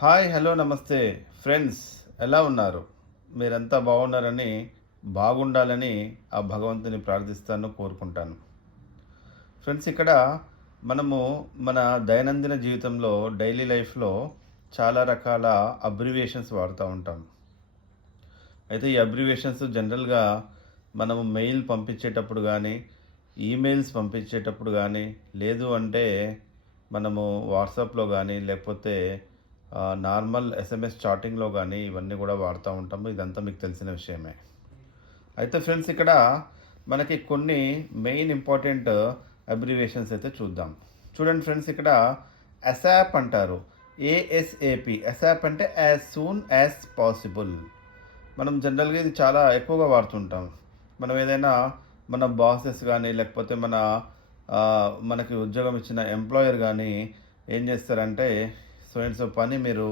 Hi hello నమస్తే friends, ఎలా ఉన్నారు? మీరంతా బాగున్నారని, బాగుండాలని ఆ భగవంతుని ప్రార్థిస్తాను, కోరుకుంటాను. ఫ్రెండ్స్, ఇక్కడ మనము మన దైనందిన జీవితంలో డైలీ లైఫ్లో చాలా రకాల అబ్రివియేషన్స్ వాడుతూ ఉంటాం. అయితే ఈ అబ్రివియేషన్స్ జనరల్గా మనము మెయిల్ పంపించేటప్పుడు కానీ, ఈమెయిల్స్ పంపించేటప్పుడు కానీ, లేదు అంటే మనము వాట్సాప్లో కానీ, లేకపోతే నార్మల్ ఎస్ఎంఎస్ చాటింగ్లో కానీ ఇవన్నీ కూడా వాడుతూ ఉంటాము. ఇదంతా మీకు తెలిసిన విషయమే. అయితే ఫ్రెండ్స్, ఇక్కడ మనకి కొన్ని మెయిన్ ఇంపార్టెంట్ అబ్రివియేషన్స్ అయితే చూద్దాం. చూడండి ఫ్రెండ్స్, ఇక్కడ అసాప్ అంటారు. ఏఎస్ఏపి. అసాప్ అంటే యాజ్ సూన్ యాజ్ పాసిబుల్. మనం జనరల్గా ఇది చాలా ఎక్కువగా వాడుతుంటాం. మనం ఏదైనా మన బాసెస్ కానీ, లేకపోతే మనకి ఉద్యోగం ఇచ్చిన ఎంప్లాయర్ కానీ ఏం చేస్తారంటే, సో అండ్ సో పని మీరు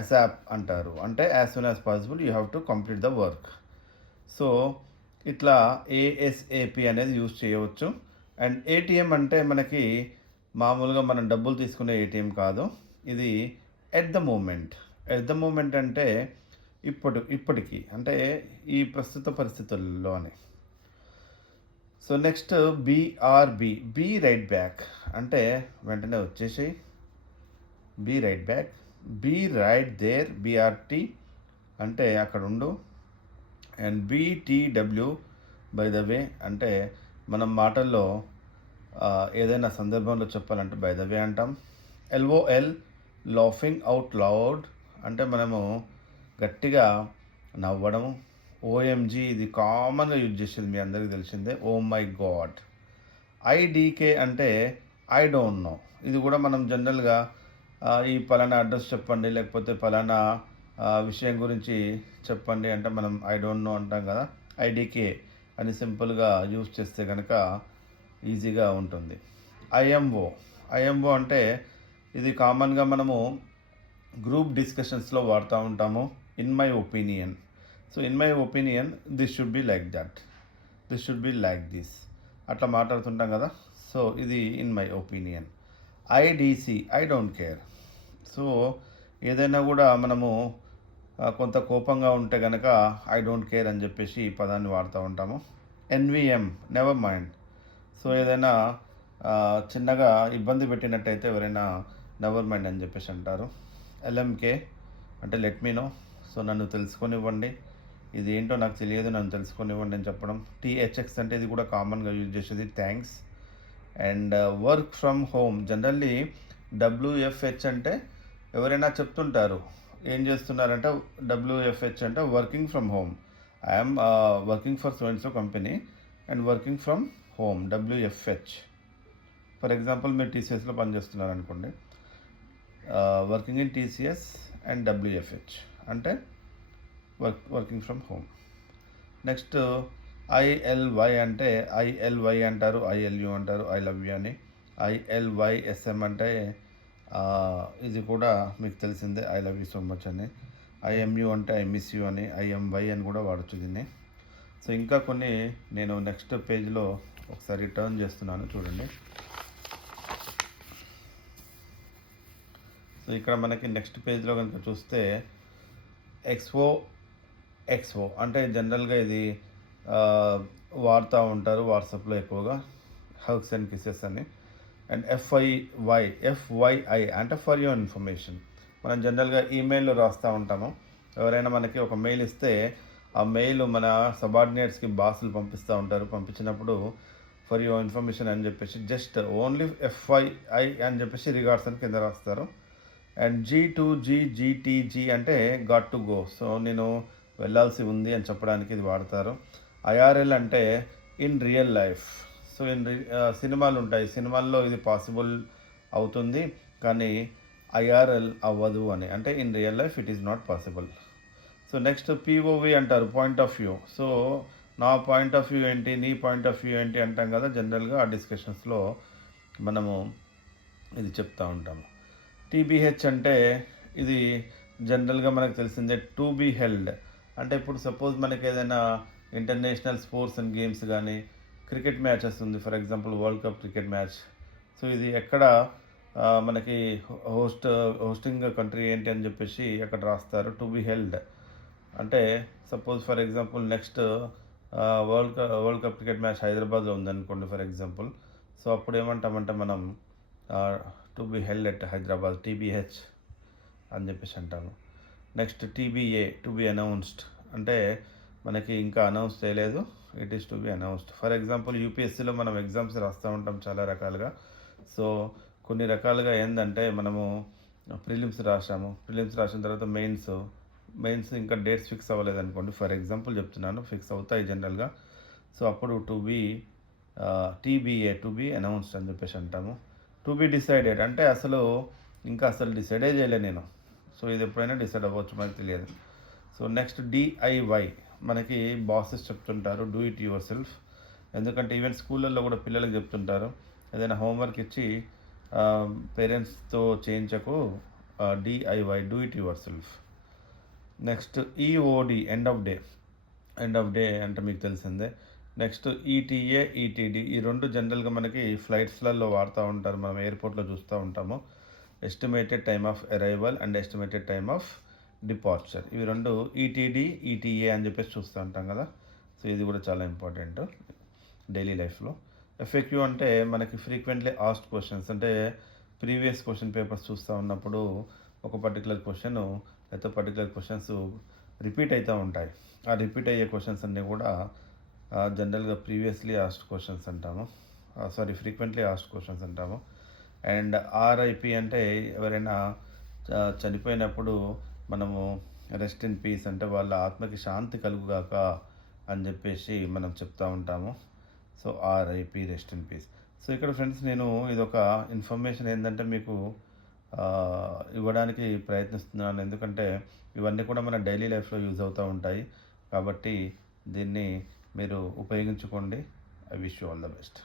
అసాప్ అంటారు. అంటే as soon as possible you have to complete the work. So ఇట్లా ఏఎస్ఏపి అనేది యూజ్ చేయవచ్చు. అండ్ ఏటీఎం అంటే మనకి మామూలుగా మనం డబ్బులు తీసుకునే ఏటీఎం కాదు. ఇది at the moment. At the moment అంటే ఇప్పటికి అంటే ఈ ప్రస్తుత పరిస్థితుల్లో అని. So next BRB. Be right back అంటే వెంటనే వచ్చేసి be right back. Be right there. BRT అంటే అక్కడ ఉండు. And BTW by the way అంటే మనం మాటల్లో ఏదైనా సందర్భంలో చెప్పాలంటే బై ద వే అంటాం. ఎల్ఓఎల్ లాఫింగ్ అవుట్ లౌడ్ అంటే మనము గట్టిగా నవ్వడం. ఓఎంజీ ఇది కామన్గా యూజ్ చేసేది, మీ అందరికీ తెలిసిందే. Oh my God. ఐడీకే అంటే ఐ డోంట్ నో. ఇది కూడా మనం జనరల్గా ఈ పలానా అడ్రస్ చెప్పండి, లేకపోతే పలానా విషయం గురించి చెప్పండి అంటే మనం ఐ డోంట్ నో అంటాం కదా. ఐడీకే అని సింపుల్గా యూజ్ చేస్తే కనుక ఈజీగా ఉంటుంది. ఐఎంఓ. ఐఎంఓ అంటే ఇది కామన్గా మనము గ్రూప్ డిస్కషన్స్లో వాడుతూ ఉంటాము. In my opinion. So in my opinion this should be like that, this should be like this అట్లా మాట్లాడుతుంటాం కదా. సో ఇది in my opinion. IDC I don't care. So ఏదైనా కూడా మనము కొంత కోపంగా ఉంటే కనుక ఐ డోంట్ కేర్ అని చెప్పేసి ఈ పదాన్ని వాడుతూ ఉంటాము. NVM never mind. సో ఏదైనా చిన్నగా ఇబ్బంది పెట్టినట్టయితే ఎవరైనా నెవర్ మైండ్ అని చెప్పేసి అంటారు. ఎల్ఎంకే అంటే లెట్ మీ నో. సో నన్ను తెలుసుకొనివ్వండి, ఇది ఏంటో నాకు తెలియదు, నన్ను తెలుసుకొనివ్వండి అని చెప్పడం. టీహెచ్ఎక్స్ అంటే ఇది కూడా కామన్గా యూజ్ చేసేది, thanks. And work from home. Generally WFH అంటే ఎవరైనా చెప్తుంటారు ఏం చేస్తున్నారంటే, డబ్ల్యూఎఫ్హెచ్ అంటే working from home. I'm working for so and so company and working from home, WFH. For example మీరు టీసీఎస్లో పనిచేస్తున్నారు అనుకోండి, working in TCS and WFH అంటే వర్కింగ్ ఫ్రమ్ హోమ్. నెక్స్ట్ ఐఎల్వై అంటే ఐఎల్వై అంటారు, ఐఎల్యూ అంటారు, ఐ లవ్ యూ అని. ఐఎల్వైఎస్ఎం అంటే ఇది కూడా మీకు తెలిసిందే, I love you so much అని. ఐఎంయూ అంటే ఐ మిస్ యూ అని. ఐఎంవై అని కూడా వాడచ్చు దీన్ని. సో ఇంకా కొన్ని నేను నెక్స్ట్ పేజ్లో ఒకసారి టర్న్ చేస్తున్నాను, చూడండి. సో ఇక్కడ మనకి నెక్స్ట్ పేజ్లో కనుక చూస్తే ఎక్స్ఓ అంటే జనరల్గా ఇది వాడుతూ ఉంటారు వాట్సాప్లో ఎక్కువగా, హగ్స్ అండ్ కిసెస్ అని. అండ్ ఎఫ్వైఐ అంటే ఫర్ యువర్ ఇన్ఫర్మేషన్. మనం జనరల్గా ఈమెయిల్లో రాస్తూ ఉంటాము. ఎవరైనా మనకి ఒక మెయిల్ ఇస్తే ఆ మెయిల్ మన సబార్డినేట్స్కి బాసులు పంపిస్తూ ఉంటారు. పంపించినప్పుడు ఫర్ యువర్ ఇన్ఫర్మేషన్ అని చెప్పేసి జస్ట్ ఓన్లీ ఎఫ్ఐఐ అని చెప్పేసి రిగార్డ్స్ అని కింద రాస్తారు. అండ్ జీటీజీ అంటే గాట్ టు గో. సో నేను వెళ్ళాల్సి ఉంది అని చెప్పడానికి ఇది వాడతారు. ఐఆర్ఎల్ అంటే ఇన్ రియల్ లైఫ్. సో సినిమాలు ఉంటాయి, సినిమాల్లో ఇది పాసిబుల్ అవుతుంది కానీ ఐఆర్ఎల్ అవ్వదు అని, అంటే in real life it is not possible. So next POV అంటారు, పాయింట్ ఆఫ్ వ్యూ. సో నా పాయింట్ ఆఫ్ వ్యూ ఏంటి, నీ పాయింట్ ఆఫ్ వ్యూ ఏంటి అంటాం కదా జనరల్గా ఆ డిస్కషన్స్లో మనము ఇది చెప్తూ ఉంటాము. టీబీహెచ్ అంటే ఇది జనరల్గా మనకు తెలిసిందే, టు బీ హెల్డ్. అంటే ఇప్పుడు సపోజ్ మనకి ఏదైనా ఇంటర్నేషనల్ స్పోర్ట్స్ అండ్ గేమ్స్ కానీ క్రికెట్ మ్యాచెస్ ఉంది, for example world cup cricket match. So ఇది ఎక్కడ మనకి హోస్టింగ్ కంట్రీ ఏంటి అని చెప్పేసి అక్కడ రాస్తారు టు బి హెల్డ్. అంటే suppose for example next world cup cricket match హైదరాబాద్లో ఉందనుకోండి ఫర్ ఎగ్జాంపుల్. సో అప్పుడు ఏమంటామంటే మనం to be held at Hyderabad TBH అని చెప్పేసి అంటాము. Next TBA to be announced, అంటే మనకి ఇంకా అనౌన్స్ చేయలేదు, it is to be announced. For example యూపీఎస్సీలో మనం ఎగ్జామ్స్ రాస్తూ ఉంటాం చాలా రకాలుగా. సో కొన్ని రకాలుగా ఏంటంటే మనము ప్రిలిమ్స్ రాసిన తర్వాత మెయిన్స్ ఇంకా డేట్స్ ఫిక్స్ అవ్వలేదు అనుకోండి, ఫర్ ఎగ్జాంపుల్ చెప్తున్నాను, ఫిక్స్ అవుతాయి జనరల్గా. సో అప్పుడు to be TBA to be announced అని చెప్పేసి అంటాము. టు బి డిసైడెడ్ అంటే అసలు డిసైడే చేయలే నేను, సో ఇది ఎప్పుడైనా డిసైడ్ అవ్వచ్చు, మనకు తెలియదు. సో నెక్స్ట్ డిఐవై, మనకి బాసెస్ చెప్తుంటారు డూ ఇట్ యువర్ సెల్ఫ్. ఎందుకంటే ఈవెన్ స్కూళ్ళల్లో కూడా పిల్లలకు చెప్తుంటారు, ఏదైనా హోంవర్క్ ఇచ్చి పేరెంట్స్తో చేయించకు, DIY do it yourself. Next EOD end of day అంటే మీకు తెలిసిందే. నెక్స్ట్ ఈటీఏ ఈటీడీ, ఈ రెండు జనరల్గా మనకి ఫ్లైట్స్లలో వాడుతూ ఉంటారు, మనం ఎయిర్పోర్ట్లో చూస్తూ ఉంటాము. Estimated time of arrival and estimated time of departure, ఇవి రెండు ఈటీడీ ఈటీఏ అని చెప్పేసి చూస్తూ ఉంటాం కదా. సో ఇది కూడా చాలా ఇంపార్టెంట్ డైలీ లైఫ్లో. ఎఫ్ఏక్యూ అంటే మనకి ఫ్రీక్వెంట్లీ ఆస్క్డ్ క్వశ్చన్స్, అంటే ప్రీవియస్ క్వశ్చన్ పేపర్స్ చూస్తూ ఉన్నప్పుడు ఒక పర్టికులర్ క్వశ్చన్ లేకపోతే పర్టికులర్ క్వశ్చన్స్ రిపీట్ అవుతూ ఉంటాయి. ఆ రిపీట్ అయ్యే క్వశ్చన్స్ అన్నీ కూడా జనరల్గా ప్రీవియస్లీ ఆస్క్డ్ క్వశ్చన్స్ అంటాము, ఫ్రీక్వెంట్లీ ఆస్క్డ్ క్వశ్చన్స్ అంటాము. అండ్ ఆర్ఐపి అంటే ఎవరైనా చనిపోయినప్పుడు మనము రెస్ట్ ఇన్ పీస్, అంటే వాళ్ళ ఆత్మకి శాంతి కలుగుగాక అని చెప్పేసి మనం చెప్తూ ఉంటాము. So RIP rest in peace. So ఇక్కడ ఫ్రెండ్స్ నేను ఇదొక ఇన్ఫర్మేషన్ ఏంటంటే మీకు ఇవ్వడానికి ప్రయత్నిస్తున్నాను, ఎందుకంటే ఇవన్నీ కూడా మన డైలీ లైఫ్లో యూజ్ అవుతూ ఉంటాయి. కాబట్టి దీన్ని మీరు ఉపయోగించుకోండి. I wish you all the best.